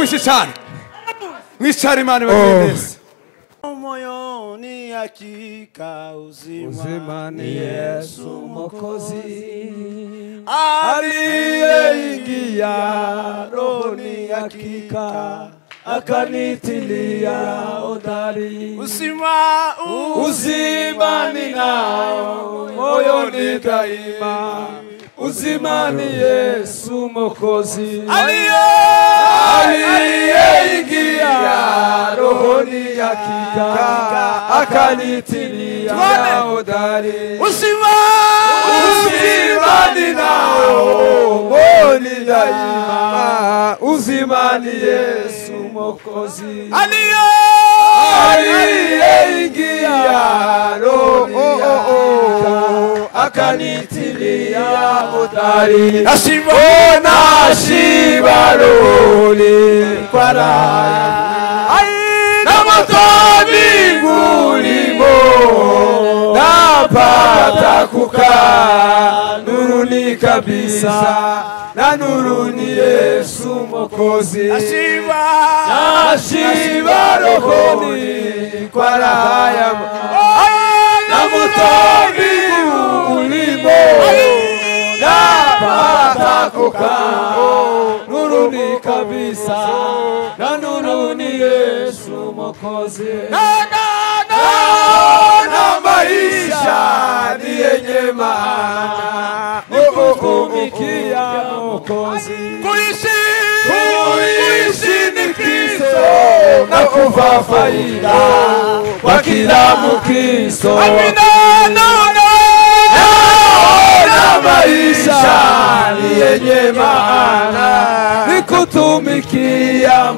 Mwishani mwishari mani bagendese moyoni hakika uzima ni Yesu Mwokozi aliyeingia rohoni hakika akanitilia hodari uzima ninao moyoni daima uzima ni Yesu Mwokozi aliyeingia rohoni hakika akanitilia hodari uzima ninao moyoni daima uzima ni Yesu Mwokozi aliyeingia rohoni hakika akanitilia hodari nashiba rohoni kwa raha na moto mbinguni napata kukaa nuruni kabisa na nuruni Yesu Mwokozi nashiba rohoni kwa raha na moto mbinguni napata kukaa nuruni kabisa na nuruni Yesu Mwokozi na maisha ni yenye maana nikutumikia Mwokozi kuishi ni Kristo na kufa faida kwa kila Mkristo maisha ni yenye maana nikutumikia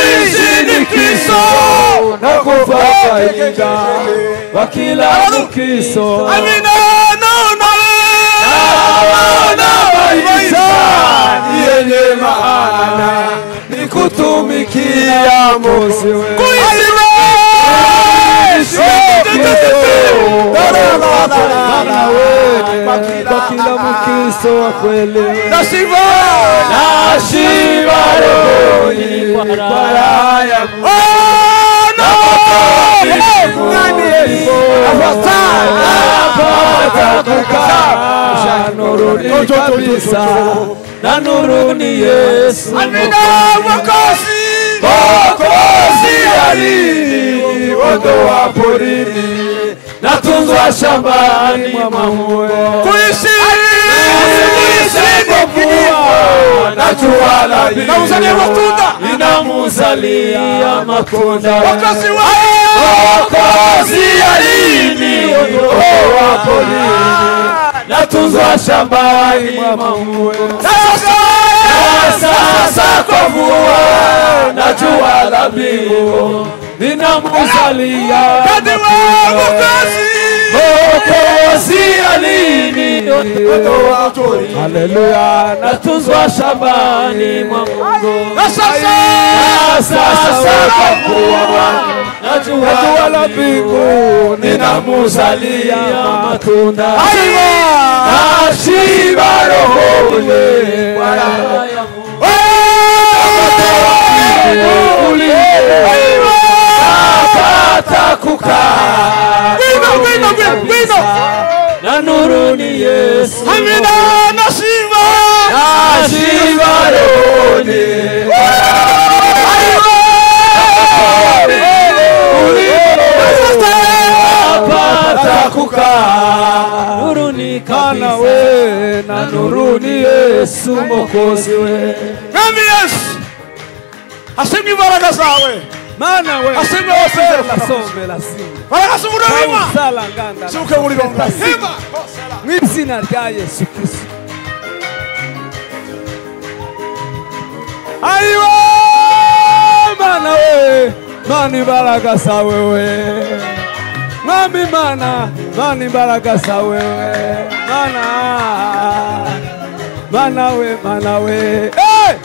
kuishi ni Kristo na kufa faida kwa kila Mkristo maisha ni yenye maana nikutumikia Mwokozi kwa kila Mkristo wa kweli nashiba rohoni kwa raha ya nuruni kabisa na nuruni Yesu Mwokozi alini ondoa porini natunzwa shambani mwa mawe kuishi natuwala inamuzalia matunda Mwokozi alini ondoa porini natunzwa shambani mwa mawe sasa kwa mvua na jua la mbingu ninamzalia Mwokozi alini haleluya natunzwa shambani mwa Mungu sasa kwa mvua na jua la mbingu ninamzalia matunda nashiba rohoni napata kukaa na nuruni Yesu amina nashiba rohoni napata kukaa nuruni kabisa na nuruni Yesu Mwokozi we Nami Yesu asimwe baraka zawe mana we asimwe wose kasombe la simu baraka sumurima sala nganda suke uri bonga hima mwizina rya Yesu Kristo aiwa mana we mani baraka sawe we mami mana mani baraka sawe we mana we hey!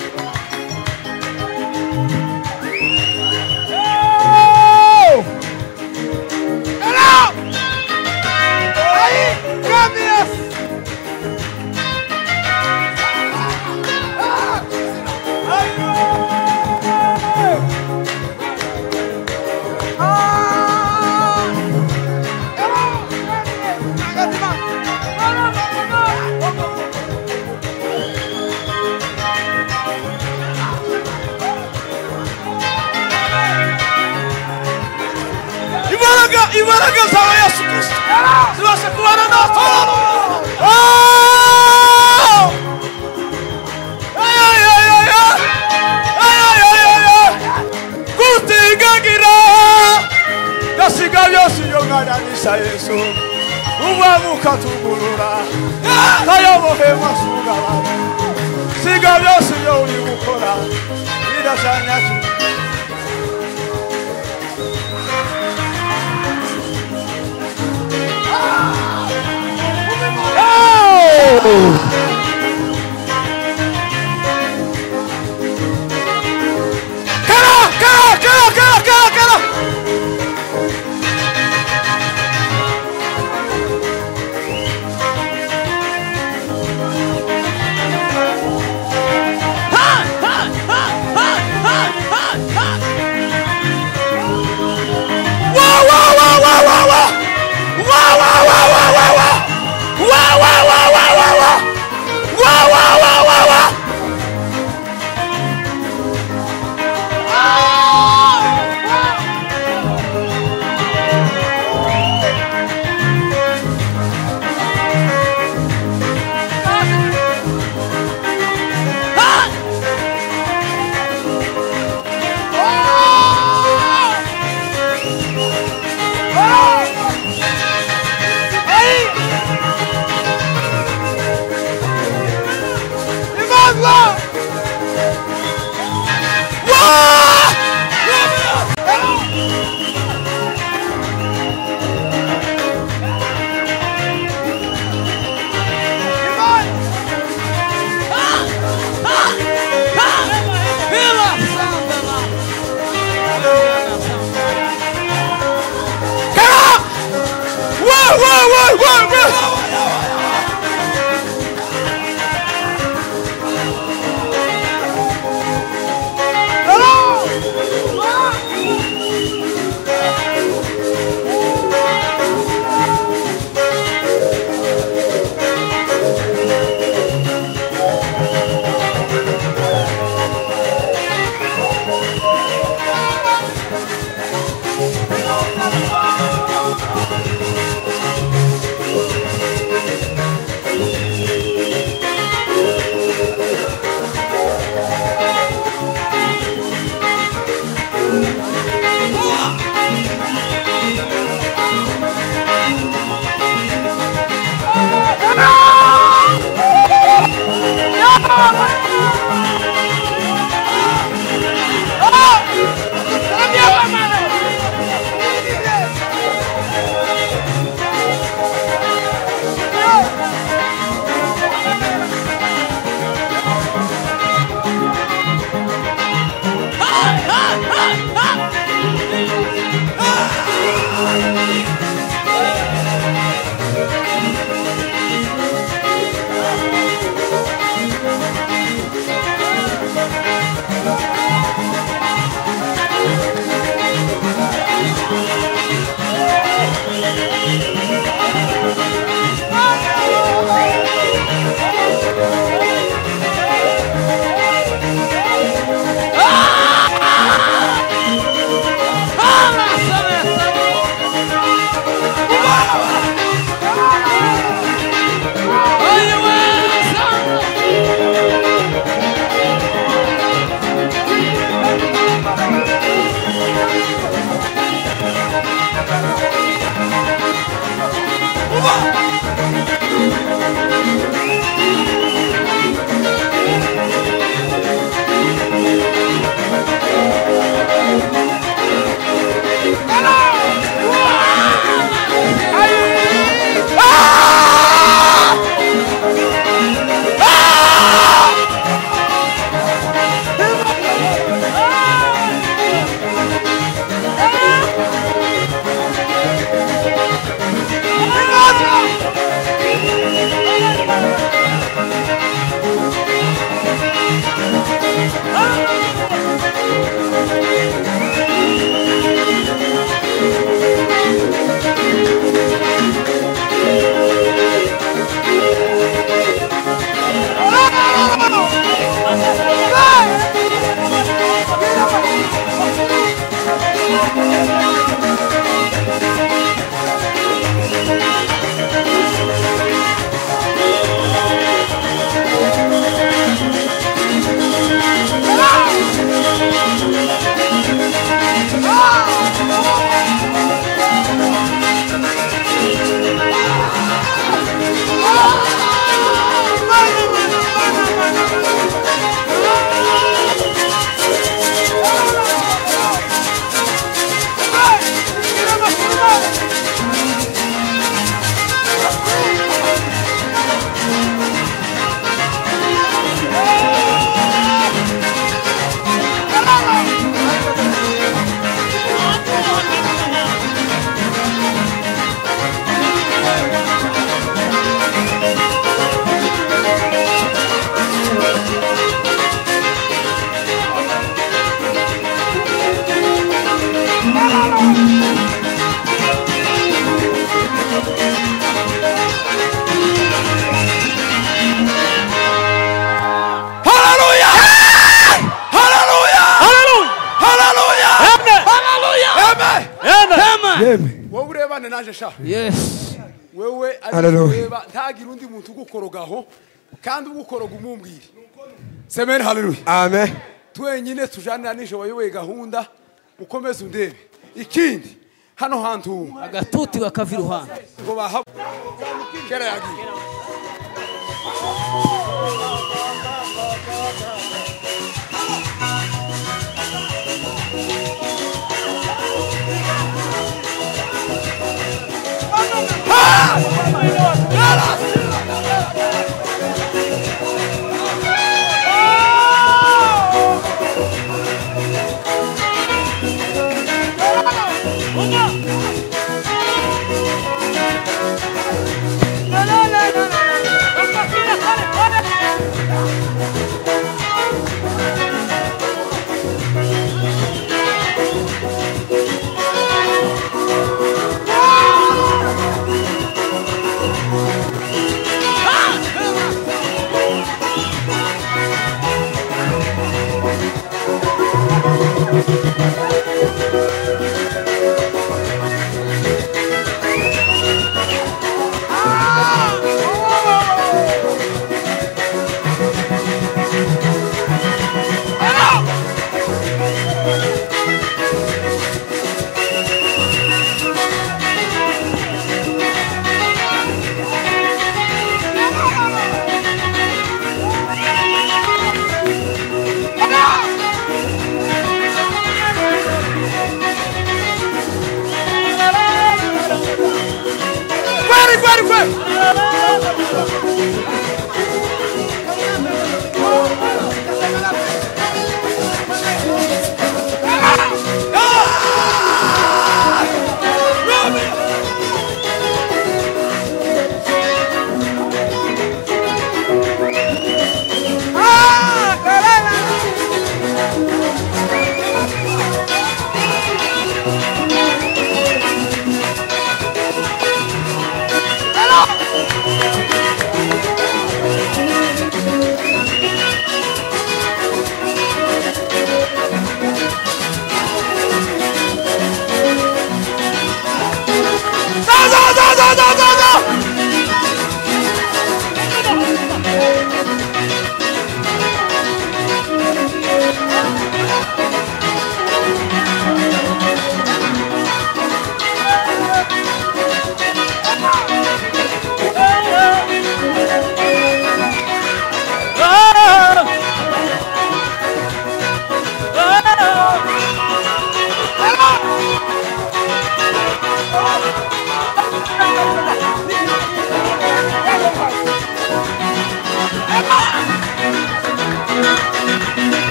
Ibaraka zawe Yesu Kristo zibasha kubana natwe kutigagira gasiga byose iyo mwanyanisha Yesu ubabuka tugurura tayobohe masugaba siga byose iyo uri gukora irashanya Yes. Wewe areba ntagira undi muntu gukorogaho kandi ugukoroga umumbwire. Semen hallelujah. Amen. Twenyine tujanira nijo wayowe gahunda ukomeze undebe. Ikindi hano hantu agatuti bakaviruhana. Ngo baha kera yagiye.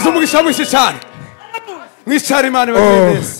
yesu umugisha mwinshi cyane mwicara imana ibagire neza